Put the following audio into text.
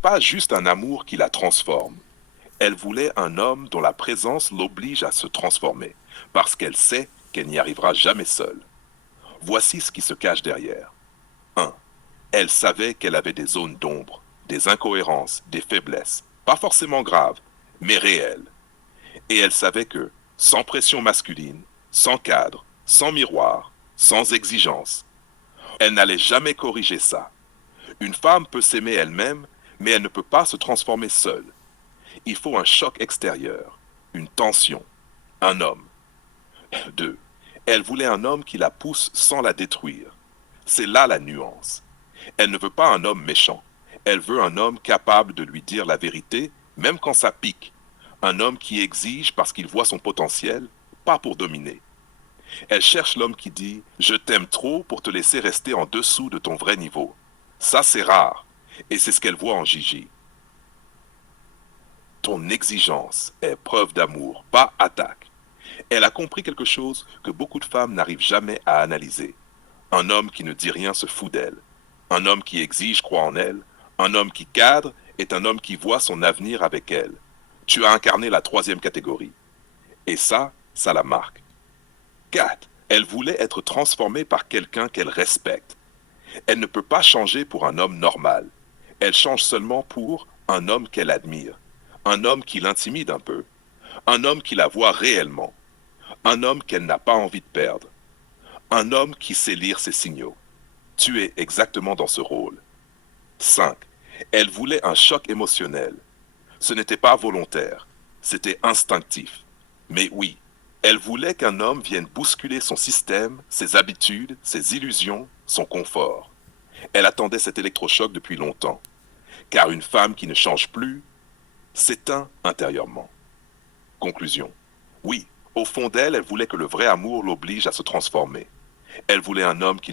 Pas juste un amour qui la transforme. Elle voulait un homme dont la présence l'oblige à se transformer, parce qu'elle sait qu'elle n'y arrivera jamais seule. Voici ce qui se cache derrière. 1. Elle savait qu'elle avait des zones d'ombre, des incohérences, des faiblesses, pas forcément graves, mais réelles. Et elle savait que, sans pression masculine, sans cadre, sans miroir, sans exigence, elle n'allait jamais corriger ça. Une femme peut s'aimer elle-même, mais elle ne peut pas se transformer seule. Il faut un choc extérieur, une tension, un homme. 2. Elle voulait un homme qui la pousse sans la détruire. C'est là la nuance. Elle ne veut pas un homme méchant. Elle veut un homme capable de lui dire la vérité, même quand ça pique. Un homme qui exige parce qu'il voit son potentiel, pas pour dominer. Elle cherche l'homme qui dit « Je t'aime trop pour te laisser rester en dessous de ton vrai niveau ». Ça, c'est rare. Et c'est ce qu'elle voit en Gigi. Ton exigence est preuve d'amour, pas attaque. Elle a compris quelque chose que beaucoup de femmes n'arrivent jamais à analyser. Un homme qui ne dit rien se fout d'elle. Un homme qui exige croit en elle. Un homme qui cadre est un homme qui voit son avenir avec elle. Tu as incarné la troisième catégorie. Et ça la marque. 4. Elle voulait être transformée par quelqu'un qu'elle respecte. Elle ne peut pas changer pour un homme normal. Elle change seulement pour un homme qu'elle admire. Un homme qui l'intimide un peu. Un homme qui la voit réellement. Un homme qu'elle n'a pas envie de perdre. Un homme qui sait lire ses signaux. Tu es exactement dans ce rôle. 5. Elle voulait un choc émotionnel. Ce n'était pas volontaire, c'était instinctif. Mais oui, elle voulait qu'un homme vienne bousculer son système, ses habitudes, ses illusions, son confort. Elle attendait cet électrochoc depuis longtemps, car une femme qui ne change plus s'éteint intérieurement. Conclusion. Oui, au fond d'elle, elle voulait que le vrai amour l'oblige à se transformer. Elle voulait un homme qui